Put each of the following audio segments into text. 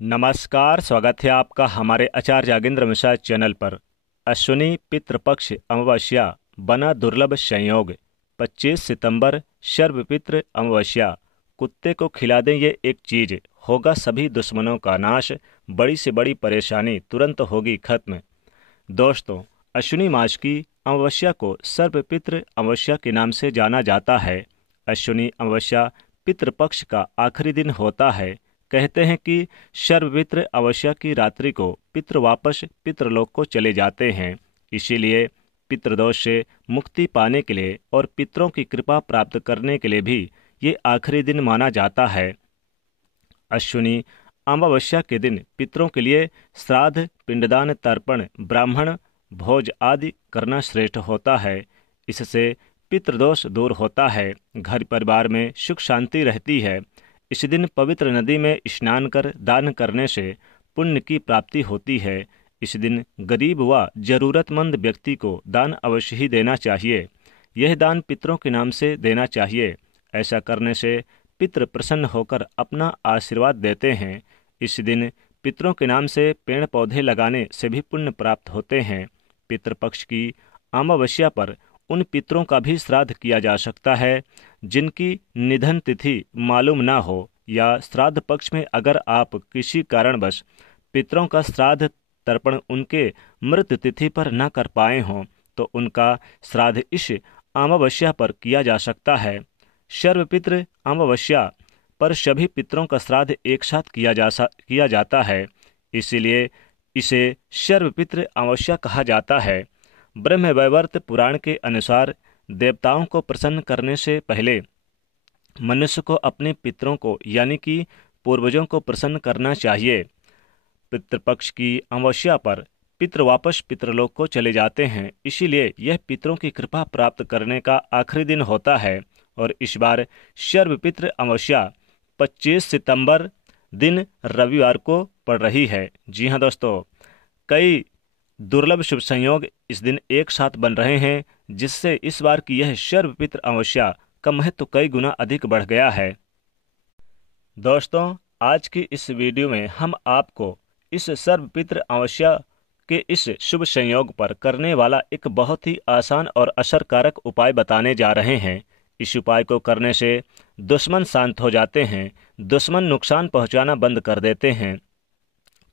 नमस्कार, स्वागत है आपका हमारे आचार्य यागेंद्र मिश्रा चैनल पर। अश्विनी पितृपक्ष अमावस्या बना दुर्लभ संयोग। 25 सितंबर शर्व पितृ अमावस्या। कुत्ते को खिला दें ये एक चीज, होगा सभी दुश्मनों का नाश। बड़ी से बड़ी परेशानी तुरंत होगी खत्म। दोस्तों, अश्विनी मास की अमावस्या को सर्व पितृ अमावस्या के नाम से जाना जाता है। अश्विनी अमावस्या पितृपक्ष का आखिरी दिन होता है। कहते हैं कि शर्वपितृ अमावस्या की रात्रि को पितृ वापस पितृलोक को चले जाते हैं। इसीलिए पितृदोष से मुक्ति पाने के लिए और पितरों की कृपा प्राप्त करने के लिए भी ये आखिरी दिन माना जाता है। अश्विनी अमावस्या के दिन पितरों के लिए श्राद्ध, पिंडदान, तर्पण, ब्राह्मण भोज आदि करना श्रेष्ठ होता है। इससे पितृदोष दूर होता है, घर परिवार में सुख शांति रहती है। इस दिन पवित्र नदी में स्नान कर दान करने से पुण्य की प्राप्ति होती है। इस दिन गरीब व जरूरतमंद व्यक्ति को दान अवश्य ही देना चाहिए। यह दान पितरों के नाम से देना चाहिए। ऐसा करने से पितृ प्रसन्न होकर अपना आशीर्वाद देते हैं। इस दिन पितरों के नाम से पेड़ पौधे लगाने से भी पुण्य प्राप्त होते हैं। पितृपक्ष की अमावस्या पर उन पितरों का भी श्राद्ध किया जा सकता है जिनकी निधन तिथि मालूम ना हो, या श्राद्ध पक्ष में अगर आप किसी कारणवश पितरों का श्राद्ध तर्पण उनके मृत तिथि पर न कर पाए हों तो उनका श्राद्ध इस अमावस्या पर किया जा सकता है। शर्वपितृ अमावस्या पर सभी पितरों का श्राद्ध एक साथ किया जाता है, इसीलिए इसे शर्वपितृ अमावस्या कहा जाता है। ब्रह्मवैवर्त पुराण के अनुसार देवताओं को प्रसन्न करने से पहले मनुष्य को अपने पितरों को यानी कि पूर्वजों को प्रसन्न करना चाहिए। पितृपक्ष की अमावस्या पर पितृ वापस पितृलोक को चले जाते हैं, इसीलिए यह पितरों की कृपा प्राप्त करने का आखिरी दिन होता है। और इस बार शर्वपितृ अमावस्या 25 सितंबर दिन रविवार को पड़ रही है। जी हाँ दोस्तों, कई दुर्लभ शुभ संयोग इस दिन एक साथ बन रहे हैं, जिससे इस बार की यह शर्वपितृ अमावस्या का महत्व कई गुना अधिक बढ़ गया है। दोस्तों, आज की इस वीडियो में हम आपको इस शर्वपितृ अमावस्या के इस शुभ संयोग पर करने वाला एक बहुत ही आसान और असरकारक उपाय बताने जा रहे हैं। इस उपाय को करने से दुश्मन शांत हो जाते हैं, दुश्मन नुकसान पहुंचाना बंद कर देते हैं,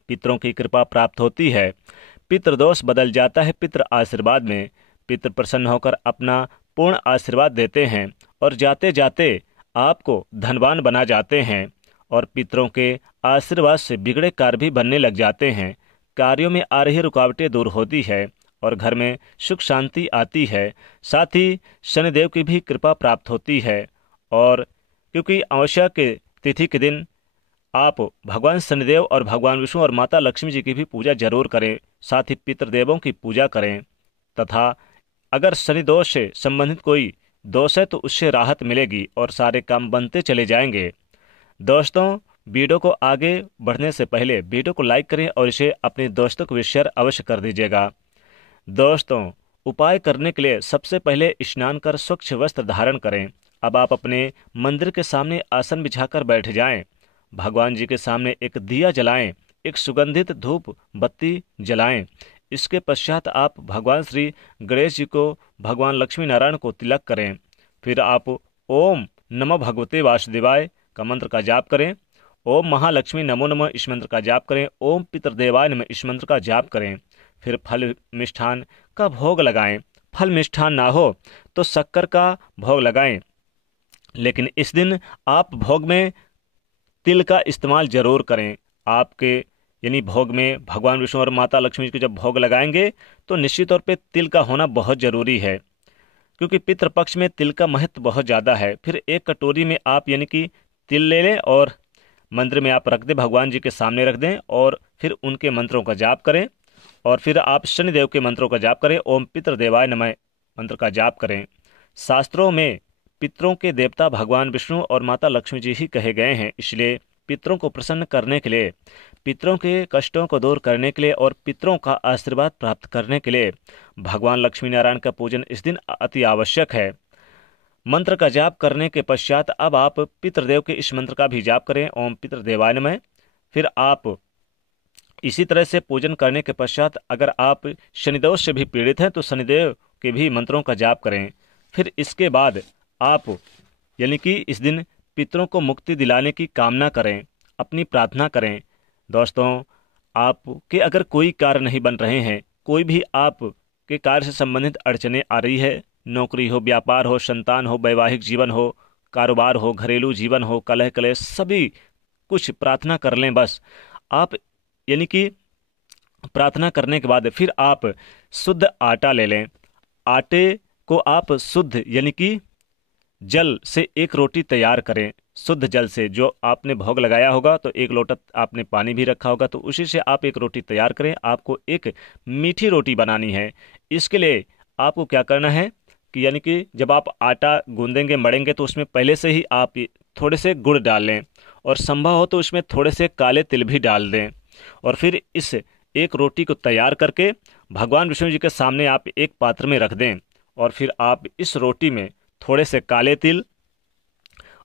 पितरों की कृपा प्राप्त होती है, पितृदोष बदल जाता है पितृ आशीर्वाद में। पितृ प्रसन्न होकर अपना पूर्ण आशीर्वाद देते हैं और जाते जाते आपको धनवान बना जाते हैं। और पितरों के आशीर्वाद से बिगड़े कार्य भी बनने लग जाते हैं। कार्यों में आ रही रुकावटें दूर होती है और घर में सुख शांति आती है। साथ ही शनिदेव की भी कृपा प्राप्त होती है। और क्योंकि अमावस्या के तिथि के दिन आप भगवान शनिदेव और भगवान विष्णु और माता लक्ष्मी जी की भी पूजा जरूर करें। साथ ही पितृदेवों की पूजा करें, तथा अगर शनि दोष से संबंधित कोई दोष है तो उससे राहत मिलेगी और सारे काम बनते चले जाएंगे। दोस्तों, वीडियो को आगे बढ़ने से पहले वीडियो को लाइक करें और इसे अपने दोस्तों को भी शेयर अवश्य कर दीजिएगा। दोस्तों, उपाय करने के लिए सबसे पहले स्नान कर स्वच्छ वस्त्र धारण करें। अब आप अपने मंदिर के सामने आसन बिछाकर बैठ जाएं। भगवान जी के सामने एक दिया जलाएं, एक सुगंधित धूप बत्ती जलाएं। इसके पश्चात आप भगवान श्री गणेश जी को, भगवान लक्ष्मी नारायण को तिलक करें। फिर आप ओम नमो भगवते वासुदेवाय का मंत्र का जाप करें। ओम महालक्ष्मी नमो नमः इस मंत्र का जाप करें। ओम पितृदेवाय नमः इस मंत्र का जाप करें। फिर फल मिष्ठान का भोग लगाएं। फल मिष्ठान ना हो तो शक्कर का भोग लगाएं, लेकिन इस दिन आप भोग में तिल का इस्तेमाल जरूर करें। आपके यानी भोग में भगवान विष्णु और माता लक्ष्मी को जब भोग लगाएंगे तो निश्चित तौर पे तिल का होना बहुत जरूरी है, क्योंकि पितृपक्ष में तिल का महत्व बहुत ज़्यादा है। फिर एक कटोरी में आप यानी कि तिल ले लें और मंदिर में आप रख दें, भगवान जी के सामने रख दें और फिर उनके मंत्रों का जाप करें। और फिर आप शनिदेव के मंत्रों का जाप करें। ओम पितृदेवाय नमः मंत्र का जाप करें। शास्त्रों में पितरों के देवता भगवान विष्णु और माता लक्ष्मी जी ही कहे गए हैं, इसलिए पितरों को प्रसन्न करने के लिए, पितरों के कष्टों को दूर करने के लिए और पितरों का आशीर्वाद प्राप्त करने के लिए भगवान लक्ष्मी नारायण का पूजन इस दिन अति आवश्यक है। मंत्र का जाप करने के पश्चात अब आप पितृदेव के इस मंत्र का भी जाप करें। ओम पितृदेवाय नमः। फिर आप इसी तरह से पूजन करने के पश्चात अगर आप शनिदेव से भी पीड़ित हैं तो शनिदेव के भी मंत्रों का जाप करें। फिर इसके बाद आप यानी कि इस दिन पितरों को मुक्ति दिलाने की कामना करें, अपनी प्रार्थना करें। दोस्तों, आपके अगर कोई कार्य नहीं बन रहे हैं, कोई भी आपके कार्य से संबंधित अड़चने आ रही है, नौकरी हो, व्यापार हो, संतान हो, वैवाहिक जीवन हो, कारोबार हो, घरेलू जीवन हो, कलह कलेश, सभी कुछ प्रार्थना कर लें बस। आप यानी कि प्रार्थना करने के बाद फिर आप शुद्ध आटा ले लें। आटे को आप शुद्ध यानी कि जल से एक रोटी तैयार करें। शुद्ध जल से, जो आपने भोग लगाया होगा तो एक लोटा आपने पानी भी रखा होगा, तो उसी से आप एक रोटी तैयार करें। आपको एक मीठी रोटी बनानी है। इसके लिए आपको क्या करना है कि यानी कि जब आप आटा गूंदेंगे, मढ़ेंगे, तो उसमें पहले से ही आप थोड़े से गुड़ डाल लें और संभव हो तो उसमें थोड़े से काले तिल भी डाल दें। और फिर इस एक रोटी को तैयार करके भगवान विष्णु जी के सामने आप एक पात्र में रख दें। और फिर आप इस रोटी में थोड़े से काले तिल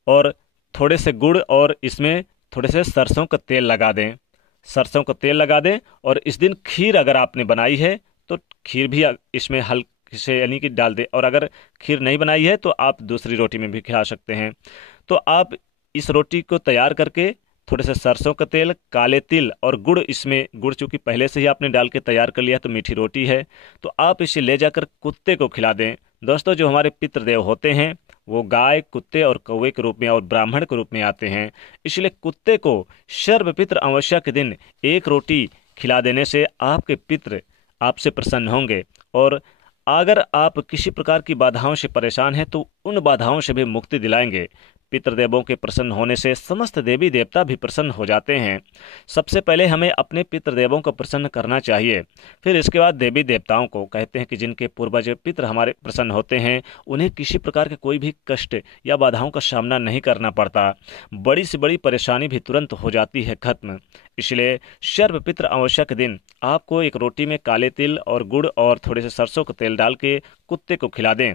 और थोड़े से गुड़ और इसमें थोड़े से सरसों का तेल लगा दें। सरसों का तेल लगा दें। और इस दिन खीर अगर आपने बनाई है तो खीर भी इसमें हल्के से यानी कि डाल दें। और अगर खीर नहीं बनाई है तो आप दूसरी रोटी में भी खिला सकते हैं। तो आप इस रोटी को तैयार करके थोड़े से सरसों का तेल, काले तिल और गुड़, इसमें गुड़ चूंकि पहले से ही आपने डाल के तैयार कर लिया तो मीठी रोटी है, तो आप इसे ले जाकर कुत्ते को खिला दें। दोस्तों, जो हमारे पितृदेव होते हैं वो गाय, कुत्ते और कौवे के रूप में और ब्राह्मण के रूप में आते हैं। इसलिए कुत्ते को सर्वपितृ अमावस्या के दिन एक रोटी खिला देने से आपके पितृ आपसे प्रसन्न होंगे। और अगर आप किसी प्रकार की बाधाओं से परेशान हैं तो उन बाधाओं से भी मुक्ति दिलाएंगे। पितृदेवों के प्रसन्न होने से समस्त देवी देवता भी प्रसन्न हो जाते हैं। सबसे पहले हमें अपने पितृदेवों को प्रसन्न करना चाहिए, फिर इसके बाद देवी देवताओं को। कहते हैं कि जिनके पूर्वज पितृ हमारे प्रसन्न होते हैं उन्हें किसी प्रकार के कोई भी कष्ट या बाधाओं का सामना नहीं करना पड़ता। बड़ी से बड़ी परेशानी भी तुरंत हो जाती है खत्म। इसलिए सर्वपितृ अमावस्या के दिन आपको एक रोटी में काले तिल और गुड़ और थोड़े से सरसों का तेल डाल के कुत्ते को खिला दें।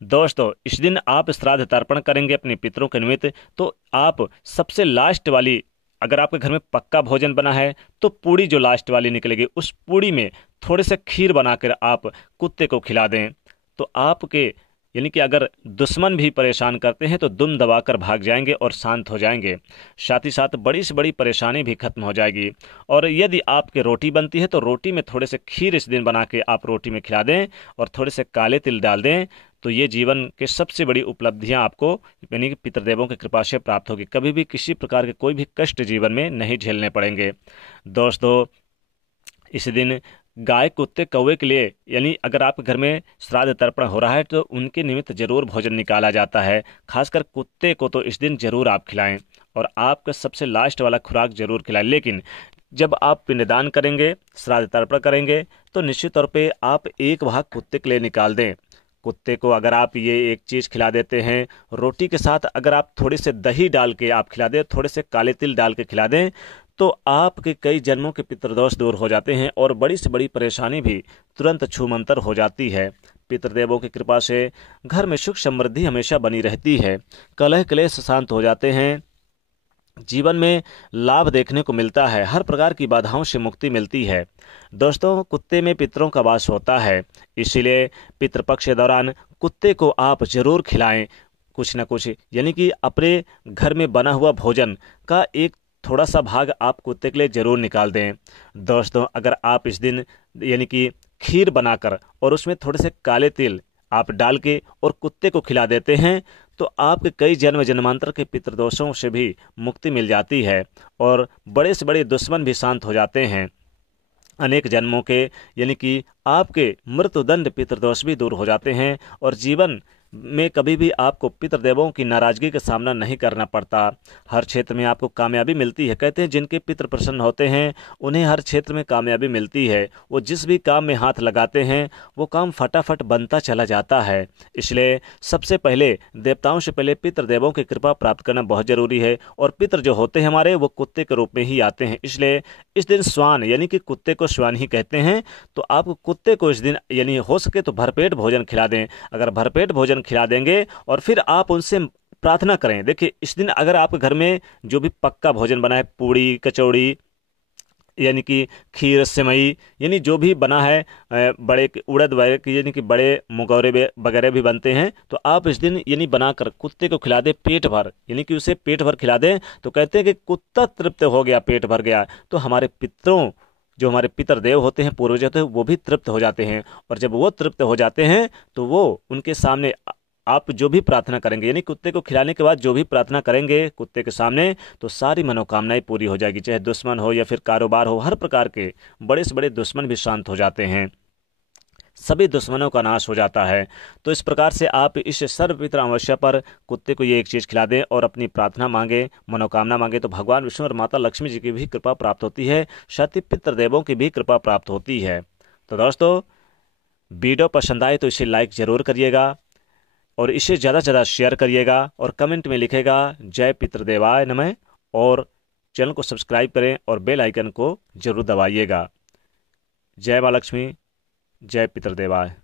दोस्तों, इस दिन आप श्राद्ध तर्पण करेंगे अपने पितरों के निमित्त, तो आप सबसे लास्ट वाली, अगर आपके घर में पक्का भोजन बना है तो पूड़ी जो लास्ट वाली निकलेगी उस पूड़ी में थोड़े से खीर बनाकर आप कुत्ते को खिला दें। तो आपके यानी कि अगर दुश्मन भी परेशान करते हैं तो दुम दबाकर भाग जाएंगे और शांत हो जाएंगे। साथ ही साथ बड़ी से बड़ी परेशानी भी खत्म हो जाएगी। और यदि आपके रोटी बनती है तो रोटी में थोड़े से खीर इस दिन बना के आप रोटी में खिला दें और थोड़े से काले तिल डाल दें, तो ये जीवन के सबसे बड़ी उपलब्धियां आपको यानी कि पितृदेवों की कृपा से प्राप्त होगी। कभी भी किसी प्रकार के कोई भी कष्ट जीवन में नहीं झेलने पड़ेंगे। दोस्तों, इस दिन गाय, कुत्ते, कौवे के लिए यानी अगर आपके घर में श्राद्ध तर्पण हो रहा है तो उनके निमित्त जरूर भोजन निकाला जाता है। खासकर कुत्ते को तो इस दिन जरूर आप खिलाएं और आपका सबसे लास्ट वाला खुराक जरूर खिलाएं। लेकिन जब आप पिंडदान करेंगे, श्राद्ध तर्पण करेंगे, तो निश्चित तौर पे आप एक भाग कुत्ते के लिए निकाल दें। कुत्ते को अगर आप ये एक चीज़ खिला देते हैं, रोटी के साथ अगर आप थोड़े से दही डाल के आप खिला दें, थोड़े से काले तिल डाल के खिला दें, तो आपके कई जन्मों के पितृदोष दूर हो जाते हैं और बड़ी से बड़ी परेशानी भी तुरंत छूमंतर हो जाती है। पितृदेवों की कृपा से घर में सुख समृद्धि हमेशा बनी रहती है। कलह क्लेश शांत हो जाते हैं। जीवन में लाभ देखने को मिलता है। हर प्रकार की बाधाओं से मुक्ति मिलती है। दोस्तों, कुत्ते में पितरों का वास होता है, इसीलिए पितृपक्ष के दौरान कुत्ते को आप जरूर खिलाएं कुछ न कुछ, यानी कि अपने घर में बना हुआ भोजन का एक थोड़ा सा भाग आप कुत्ते के लिए जरूर निकाल दें। दोस्तों, अगर आप इस दिन यानी कि खीर बनाकर और उसमें थोड़े से काले तिल आप डाल के और कुत्ते को खिला देते हैं तो आपके कई जन्म जन्मांतर के पितृदोषों से भी मुक्ति मिल जाती है और बड़े से बड़े दुश्मन भी शांत हो जाते हैं। अनेक जन्मों के यानी कि आपके मृत्युदंड पितृदोष भी दूर हो जाते हैं और जीवन में कभी भी आपको पितृदेवों की नाराजगी का सामना नहीं करना पड़ता। हर क्षेत्र में आपको कामयाबी मिलती है। कहते हैं जिनके पितृ प्रसन्न होते हैं उन्हें हर क्षेत्र में कामयाबी मिलती है। वो जिस भी काम में हाथ लगाते हैं वो काम फटाफट बनता चला जाता है। इसलिए सबसे पहले देवताओं से पहले पितृदेवों की कृपा प्राप्त करना बहुत जरूरी है। और पितृ जो होते हैं हमारे वो कुत्ते के रूप में ही आते हैं। इसलिए इस दिन श्वान यानी कि कुत्ते को श्वान ही कहते हैं। तो आप कुत्ते को इस दिन यानी हो सके तो भरपेट भोजन खिला दें। अगर भरपेट भोजन खिला देंगे और फिर आप उनसे प्रार्थना करें। देखिए इस दिन अगर आपके घर में जो भी पक्का भोजन बना है, पूड़ी कचौड़ी यानी कि खीर सेवई यानी जो भी बना है, बड़े उड़द वगैरह की यानी कि बड़े मुगौरे वगैरह भी बनते हैं, तो आप इस दिन यानी बनाकर कुत्ते को खिला दें पेट भर, यानी कि उसे पेट भर खिला दें। तो कहते हैं कि कुत्ता तृप्त हो गया, पेट भर गया, तो हमारे पितरों, जो हमारे पितर देव होते हैं, पूर्वज होते हैं, वो भी तृप्त हो जाते हैं। और जब वो तृप्त हो जाते हैं तो वो उनके सामने आप जो भी प्रार्थना करेंगे, यानी कुत्ते को खिलाने के बाद जो भी प्रार्थना करेंगे कुत्ते के सामने, तो सारी मनोकामनाएं पूरी हो जाएगी। चाहे दुश्मन हो या फिर कारोबार हो, हर प्रकार के बड़े से बड़े दुश्मन भी शांत हो जाते हैं, सभी दुश्मनों का नाश हो जाता है। तो इस प्रकार से आप इस सर्वपित्र अमावस्या पर कुत्ते को ये एक चीज़ खिला दें और अपनी प्रार्थना मांगे, मनोकामना मांगे, तो भगवान विष्णु और माता लक्ष्मी जी की भी कृपा प्राप्त होती है, सती पितृदेवों की भी कृपा प्राप्त होती है। तो दोस्तों, वीडियो पसंद आए तो इसे लाइक जरूर करिएगा और इसे ज़्यादा से ज़्यादा शेयर करिएगा और कमेंट में लिखेगा जय पितृदेवाय नमः, और चैनल को सब्सक्राइब करें और बेल आइकन को जरूर दबाइएगा। जय माँ लक्ष्मी, जय पितृदेवाय।